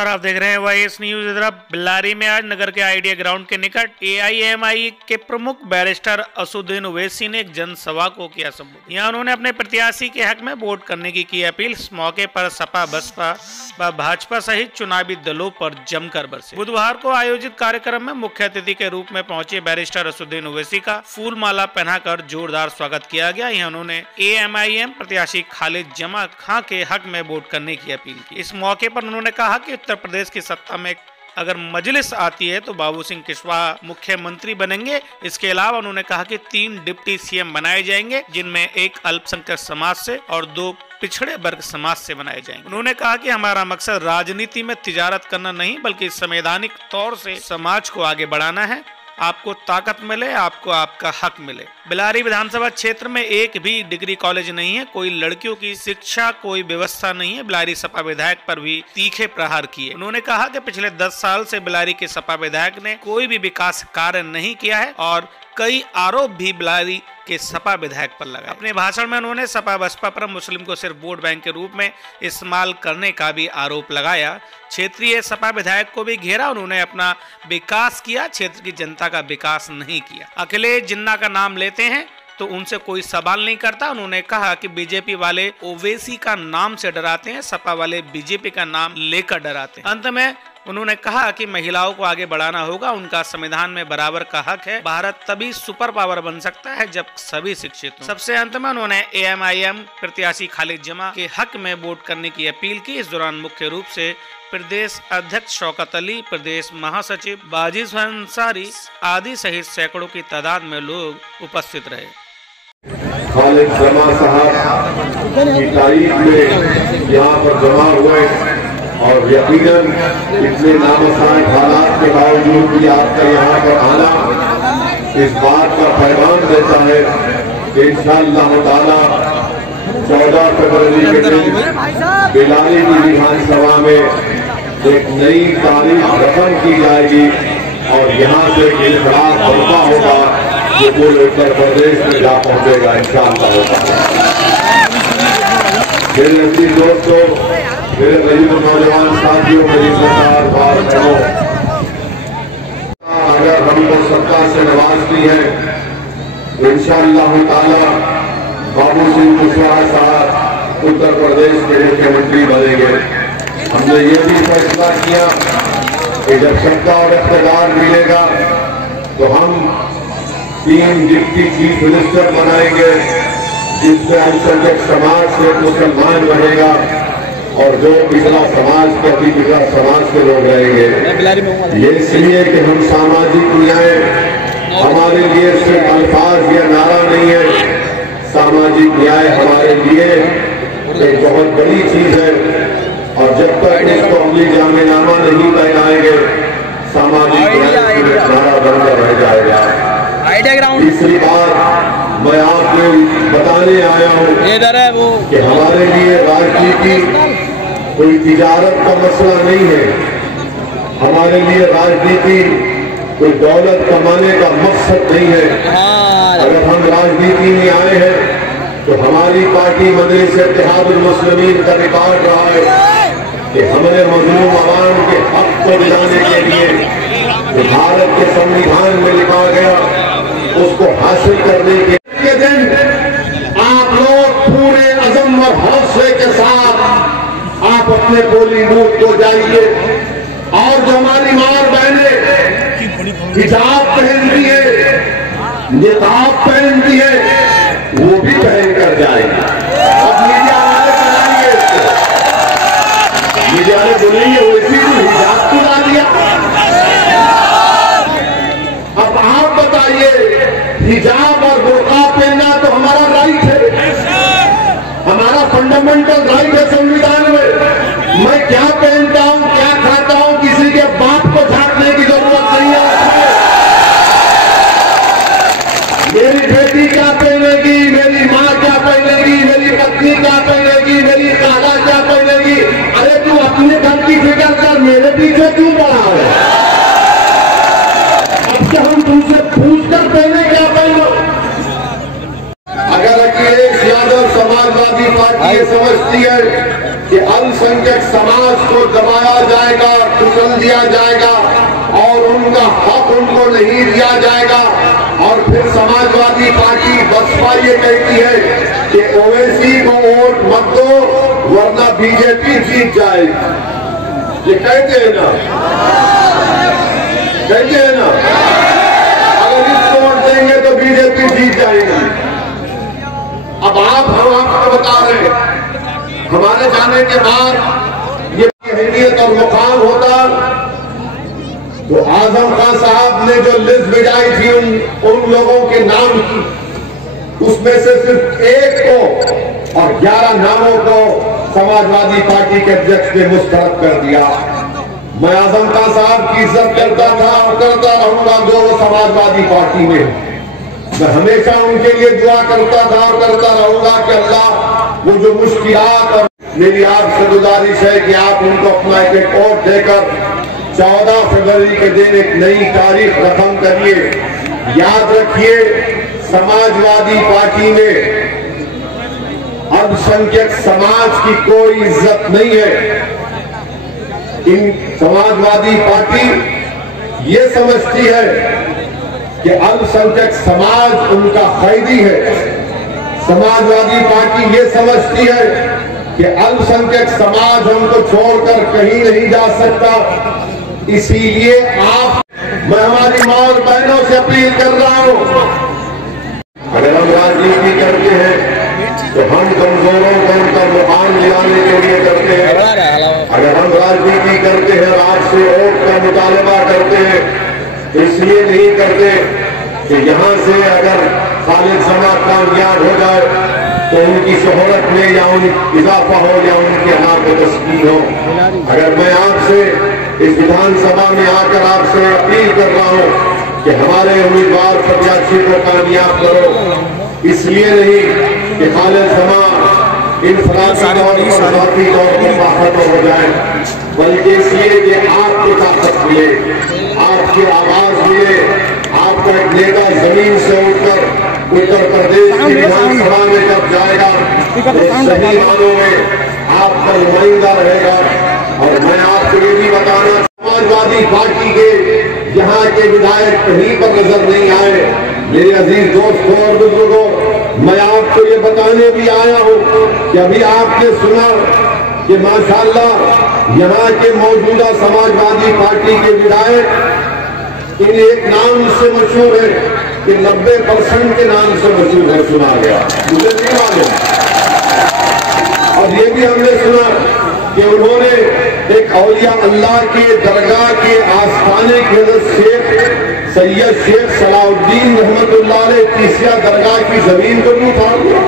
नमस्कार, आप देख रहे हैं वाईएस न्यूज। इधर बेल्लारी में आज नगर के आईडिया ग्राउंड के निकट एआईएमआई के प्रमुख बैरिस्टर असुद्दीन ओवैसी ने एक जनसभा को किया संबोधित। यहाँ उन्होंने अपने प्रत्याशी के हक में वोट करने की अपील। इस मौके पर सपा, बसपा व भाजपा सहित चुनावी दलों पर जमकर बरसे। बुधवार को आयोजित कार्यक्रम में मुख्य अतिथि के रूप में पहुंचे बैरिस्टर असुद्दीन ओवैसी का फूल माला पहनाकर जोरदार स्वागत किया गया। यहाँ उन्होंने एआईएम प्रत्याशी खालिद जमा खां के हक में वोट करने की अपील की। इस मौके पर उन्होंने कहा कि उत्तर प्रदेश की सत्ता में अगर मजलिस आती है तो बाबू सिंह कुशवाहा मुख्यमंत्री बनेंगे। इसके अलावा उन्होंने कहा कि 3 डिप्टी सीएम बनाए जाएंगे, जिनमें एक अल्पसंख्यक समाज से और 2 पिछड़े वर्ग समाज से बनाए जाएंगे। उन्होंने कहा कि हमारा मकसद राजनीति में तिजारत करना नहीं, बल्कि संवैधानिक तौर से समाज को आगे बढ़ाना है। आपको ताकत मिले, आपको आपका हक मिले। बेल्लारी विधानसभा क्षेत्र में एक भी डिग्री कॉलेज नहीं है, कोई लड़कियों की शिक्षा, कोई व्यवस्था नहीं है। बेल्लारी सपा विधायक पर भी तीखे प्रहार किए। उन्होंने कहा कि पिछले 10 साल से बेल्लारी के सपा विधायक ने कोई भी विकास कार्य नहीं किया है और कई आरोप भी बेल्लारी के सपा विधायक पर लगा। अपने भाषण में उन्होंने सपा बसपा पर मुस्लिम को सिर्फ वोट बैंक के रूप में इस्तेमाल करने का भी आरोप लगाया। क्षेत्रीय सपा विधायक को भी घेरा। उन्होंने अपना विकास किया, क्षेत्र की जनता का विकास नहीं किया। अखिलेश जिन्ना का नाम लेते हैं तो उनसे कोई सवाल नहीं करता। उन्होंने कहा कि बीजेपी वाले ओवैसी का नाम से डराते हैं, सपा वाले बीजेपी का नाम लेकर डराते हैं। अंत में उन्होंने कहा कि महिलाओं को आगे बढ़ाना होगा, उनका संविधान में बराबर का हक है। भारत तभी सुपर पावर बन सकता है जब सभी शिक्षित हों। सबसे अंत में उन्होंने एआईएम प्रत्याशी खालिद जमा के हक में वोट करने की अपील की। इस दौरान मुख्य रूप से प्रदेश अध्यक्ष शौकत अली, प्रदेश महासचिव बाजिज अंसारी आदि सहित सैकड़ों की तादाद में लोग उपस्थित रहे। खालिद जमा साहब की तारीफ में यहाँ पर जमा हुए और यकीनन इतने नामसाज हालात के बावजूद भी आपका यहाँ पर आना इस बात का पैगाम देता है कि इंशाअल्लाह ताला 14 फरवरी के दिन बेल्लारी की विधानसभा में एक नई तारीख रकम की जाएगी और यहाँ से इंकलाब होता होगा जो पूरे उत्तर प्रदेश में जा पहुंचेगा इंशाअल्लाह होगा। मेरे अजीज दोस्तों, मेरे गरीब नौजवान साथियों, मेरी सरकार भाइयों, अगर हमको सत्ता से नवाजती है तो इंशाअल्लाह ताला बाबू सिंह कुशवाहा साहब उत्तर प्रदेश के मुख्यमंत्री बनेंगे। हमने ये भी फैसला किया कि जब सत्ता और इख्तियार मिलेगा तो हम 3 डिप्टी चीफ मिनिस्टर बनाएंगे, जिससे अल्पसंख्यक समाज से मुसलमान बनेगा और जो पिछड़ा समाज के अति पिछड़ा समाज के लोग रहेंगे। ये इसलिए कि हम सामाजिक न्याय हमारे लिए सिर्फ अल्फाज या नारा नहीं है, सामाजिक न्याय हमारे लिए एक बहुत बड़ी चीज है और जब तक इसको अमली जामेनामा नहीं पहनाएंगे सामाजिक न्याय नारा बनकर रह जाएगा। तीसरी बात मैं आपको बताने आया हूँ कि हमारे लिए राजनीति कोई तिजारत का मसला नहीं है। हमारे लिए राजनीति कोई दौलत कमाने का मकसद नहीं है। अगर हम राजनीति में आए हैं तो हमारी पार्टी मजलिस इत्तेहादुल मुस्लिमीन का रिकॉर्ड रहा है कि हमने मजलूम आवाम के हक को दिलाने के लिए जो भारत के संविधान में लिखा गया उसको हासिल करने के दिन आप लोग पूरे अज़म और हौसले के साथ आप अपने पोलिंग बूथ को जाइए और जो हमारी माँ बहनें हिजाब पहनती है, निकाब पहनती है, वो भी पहन कर जाएगी। अब मीडिया वाले बनाएंगे इसको, मीडिया वाले बोलेंगे वैसी तो हिजाब को ला दिया। अब आप बताइए, हिजाब और बुर्का पहनना तो हमारा राइट है, हमारा फंडामेंटल राइट है संविधान में। मैं क्या पहनता हूं, क्या खाता हूं, किसी के बाप को झांकने की जरूरत नहीं है। मेरी बेटी क्या पहनेगी, मेरी माँ क्या पहनेगी, मेरी पत्नी क्या पहनेगी, मेरी खाला क्या पहनेगी। अरे तू अपने घर की फिक्र कर, मेरे पीछे क्यों पड़ा है? अब क्या हम तुमसे पूछ कर पहने क्या पहनो? अगर अखिलेश यादव समाजवादी पार्टी ये समझती है कि अल्पसंख्यक समाज को दबाया जाएगा, कुचल दिया जाएगा और उनका हक उनको नहीं दिया जाएगा। और फिर समाजवादी पार्टी बसपा ये कहती है कि ओवैसी को वोट मत दो वरना बीजेपी जीत जाएगी। ये कहते हैं ना, कहते हैं ना, अगर इसको वोट देंगे तो बीजेपी जीत जाएगी। अब हम आपको बता रहे हैं, हमारे जाने के बाद ये अहमियत और मुकाम होता तो आजम खान साहब ने जो लिस्ट भिजाई थी उन लोगों के नाम की, उसमें से सिर्फ एक को और 11 नामों को समाजवादी पार्टी के अध्यक्ष ने मुस्तरद कर दिया। मैं आजम खान साहब की इज्जत करता था और करता रहूंगा जो वो समाजवादी पार्टी में। मैं हमेशा उनके लिए दुआ करता था और करता रहूंगा कि अल्लाह वो जो मुश्किलात, और मेरी आपसे गुजारिश है कि आप उनको अपना एक वोट देकर 14 फरवरी के दिन एक नई तारीख रकम करिए। याद रखिए, समाजवादी पार्टी में अल्पसंख्यक समाज की कोई इज्जत नहीं है। इन समाजवादी पार्टी ये समझती है कि अल्पसंख्यक समाज उनका खैदी है। समाजवादी पार्टी ये समझती है कि अल्पसंख्यक समाज हमको छोड़कर कहीं नहीं जा सकता। इसीलिए मैं हमारी मां और बहनों से अपील कर रहा हूं, अगर हम राजनीति करते हैं तो हम कमजोरों को उनका मुकाम दिलाने के लिए करते हैं। अगर हम राजनीति करते हैं, आपसे वोट का मुतालबा करते हैं, तो इसलिए नहीं करते कि यहां से अगर खालिद जमा कामयाब हो जाए तो उनकी शोहरत में या उन इजाफा हो या उनके हाथ में तस्कीन हो। अगर मैं आपसे इस विधानसभा में आकर आपसे अपील कर रहा हूं कि हमारे उम्मीदवार प्रत्याशी को कामयाब करो, इसलिए नहीं कि खालिद जमा इनफरादी तौर पर जाती तौर पर ताकतवर हो जाए, बल्कि इसलिए कि आपको ताकत मिले, आपकी आवाज मिले, आपका एक नेता जमीन से उठकर उत्तर प्रदेश की विधानसभा में जब जाएगा तो सही मानों में आपका नुमाइंदा रहेगा। और मैं आपको ये भी बताना, समाजवादी पार्टी के यहाँ के विधायक कहीं पर नजर नहीं आए। मेरे अजीज दोस्तों और बुजुर्गों, मैं आपको ये बताने भी आया हूँ कि अभी आपने सुना कि माशाअल्लाह यहाँ के मौजूदा समाजवादी पार्टी के विधायक इन एक नाम से मशहूर है कि 90% के नाम से मशहूर है, सुना गया, मुझे नहीं मालूम। और ये भी हमने सुना कि उन्होंने एक औलिया अल्लाह के दरगाह के आस्थाने के शेख सैयद शेख सलाउद्दीन रहमतुल्लाह अलैह तीसिया दरगाह की जमीन को भी उठा लिया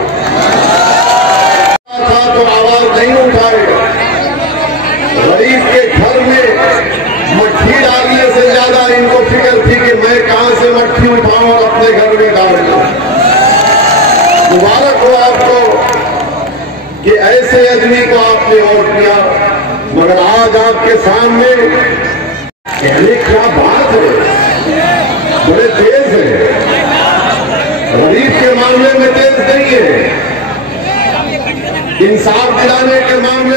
था तो आवाज नहीं उठाएगा। गरीब के घर में मट्टी डालने से ज्यादा इनको फिक्र थी कि मैं कहां से मट्टी उठाऊं और अपने घर में डाल दूं। मुबारक हो आपको कि ऐसे आदमी को आपने वोट दिया, मगर आज आपके सामने कहने क्या बात है, बड़े तेज है, गरीब के मामले में तेज नहीं है, इंसाफ दिलाने के मामले